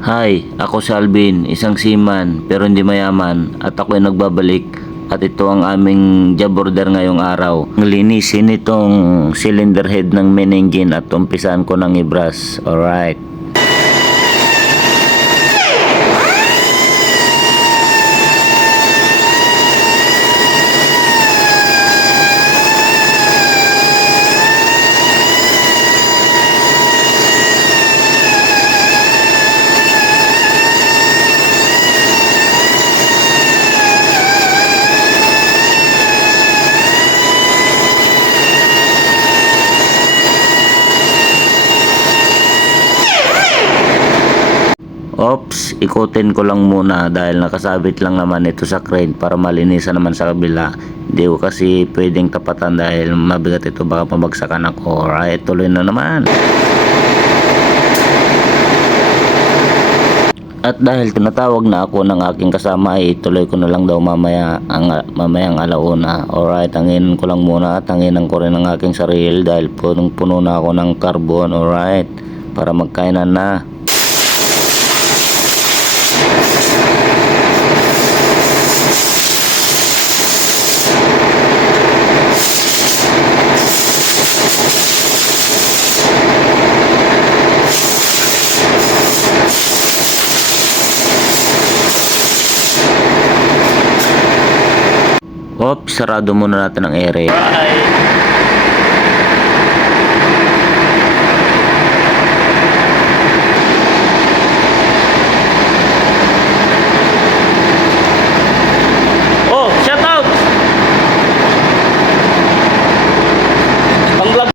Hi, ako si Alvin, isang seaman pero hindi mayaman at ako ay nagbabalik at ito ang aming job order ngayong araw. Linisin itong cylinder head ng main engine at umpisaan ko ng i-brush. Alright. Oops, ikutin ko lang muna dahil nakasabit lang naman ito sa crane para malinisan naman sa kabila. Hindi ko kasi pwedeng tapatan dahil mabigat ito, baka pabagsakan ako. Alright, tuloy na naman. At dahil tinatawag na ako ng aking kasama ay ituloy ko na lang daw mamayang alauna. Alright, tangin ko lang muna at tanginan ko rin ang aking sarili dahil puno na ako ng carbon. Alright, para magkainan na. Oops, sarado muna natin ang ere. Alright.